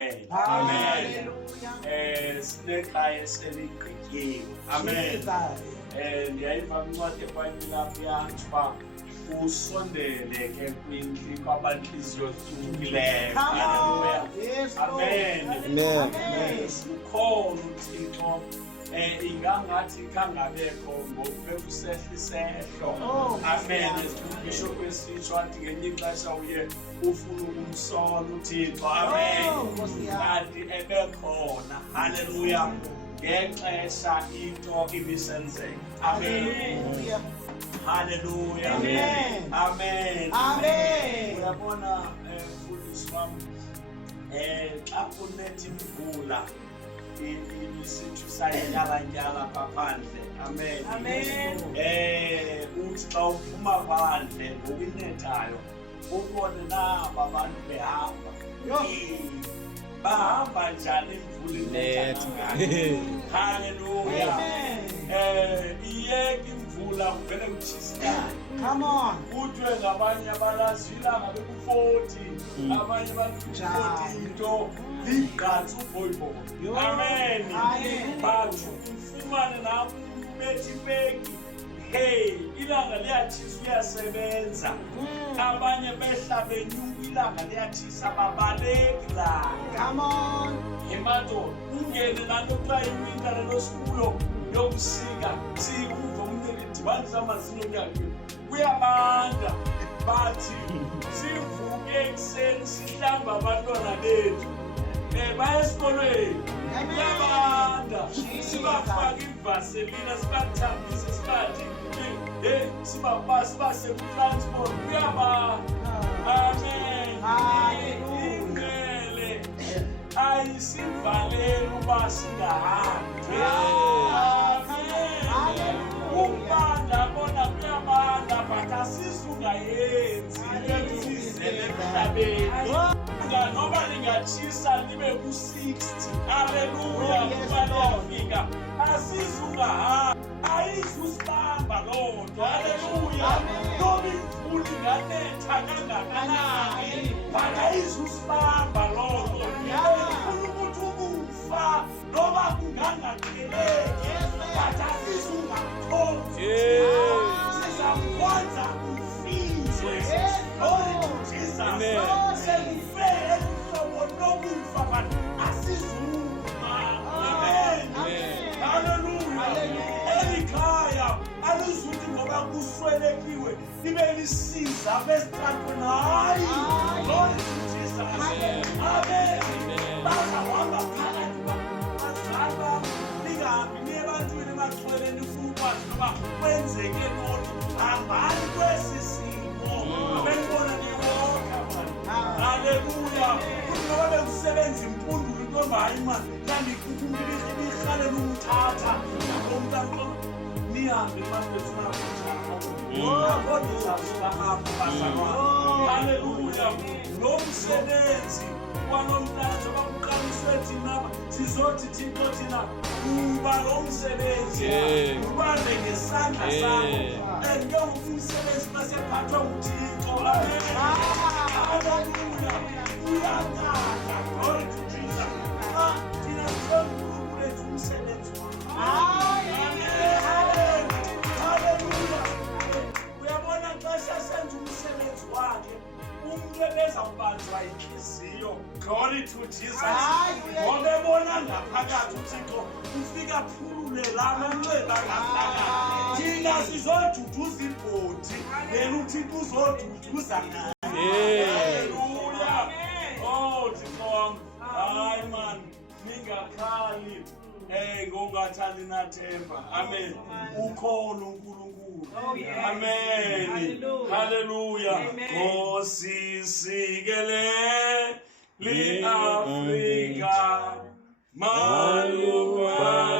Amen. Sinekhaya seligqityiwe. Amen. Ndiyayiva incwadi eBhayibhile lapho yathi uba usondele ke kwabanhliziyo ezicukileyo. Haleluya. Amen. Ukhona uThixo ingangathi kangabekho ngokusehle isehlo. Amen. Esibisho kwesitsho athi ngenye ixesha uye ufuna ukumsola uThixo. Amen. Kanti ebekhona. Haleluya. Ngexesha into ibisenzeka. Amen. Haleluya. Amen. Uyabona mfundisi wami xa kunethi imvula isithu sayinyalanyala ngaphandle. Amen. Uthi xa uphuma phandle ngokunethayo ubone naba abantu behamba. Bahamba njani imvula inetha ngayo? Haleluya. Iyeke imvula kuvele kutshisa. Come on. Kuthiwe ngabanye abalazila ngabe ku-40, abanye bathi into ligqatsi ubhoyibhoyi. Amen. Bathi ufumane nawe ubethi beki. Hey, ilanga liyatshisa uyasebenza. Abanye behla benyuka ilanga liyatshisa babaleki ilanga. Come on. Emato, ungene nanto kuthiwa iwinter lelosikulo yobusika siyiuva umntwana edibanisa amazinyo yakhe. Kuyabanda bathi sivuke ekuseni sihlamba abantwana bethu baya esikolweni. Kuyabanda sibafake ivaselina sibathambise sibathi sibasekutransport. Kuyabanda. Amen. Ingcele ayisivaleli uba singahambi. Ukubanda bona kuyabanda but asisungayenzi esizele emhlabeni. Noma lingatshisa libe ku-60. Haleluya. Kubalofika asizungahambi. Ayizusibamba loo nto. Haleluya. Noma imvula inganetha kangakanani but ayizusibamba loo nto. Ifuna ukuthi ukufa noma kungangaqheleki but asizungakhonzi. Sizakwenza ufizwe. Glory to Jesus. Selifele uhlobo lokufa but asizuma. Amen. Haleluya. Elikhaya alizuthi ngoba kuswelekiwe libe lisiza besitratweni. Hayi. Glory to Jesus. Amen. Bazahamba phakathi bazihamba lingahambi niye ebantwini emaxhweleni ufuna ukwazi noba kwenzeke ntoni. Hambani kwesi simo benibona niwoka mani. Haleluya. Kunobe kusebenza impundulo intombi hayi mani nandikukumbilihalela umthatha nakomntanto nihambe mafetuna akho nizasuka apho bazalwane. Haleluya. Lo msebenzi kwanomntanto bakuqaliswe thina sizothi Thixo thina uba lo msebenzi ubambe ngesandla sakho ke umsebenzi masephathwa nguThixo. Amen. Haleluya. Uyakhala. Glory to Jesus. Thina sizonkulunkulu ethu umsebenzi wakho. Amen. Haleluya. Uyabona xa sesenza umsebenzi wakhe umuntu ebezawubanjwa inhliziyo. Glory to Jesus. Ngoba ebona ngaphakathi uThixo ufika phulule lana nceba ngaphakathi. Thina sizoduduza ibhodi yena uThixo uzoduduza naye. Haleluya. Oh Thixo wami. Hayi man ningakhali ngongathali nathemba. Amen. Ukhona uNkulunkulu. Amen. Haleluya. Nkosi sikele li Afrika maluka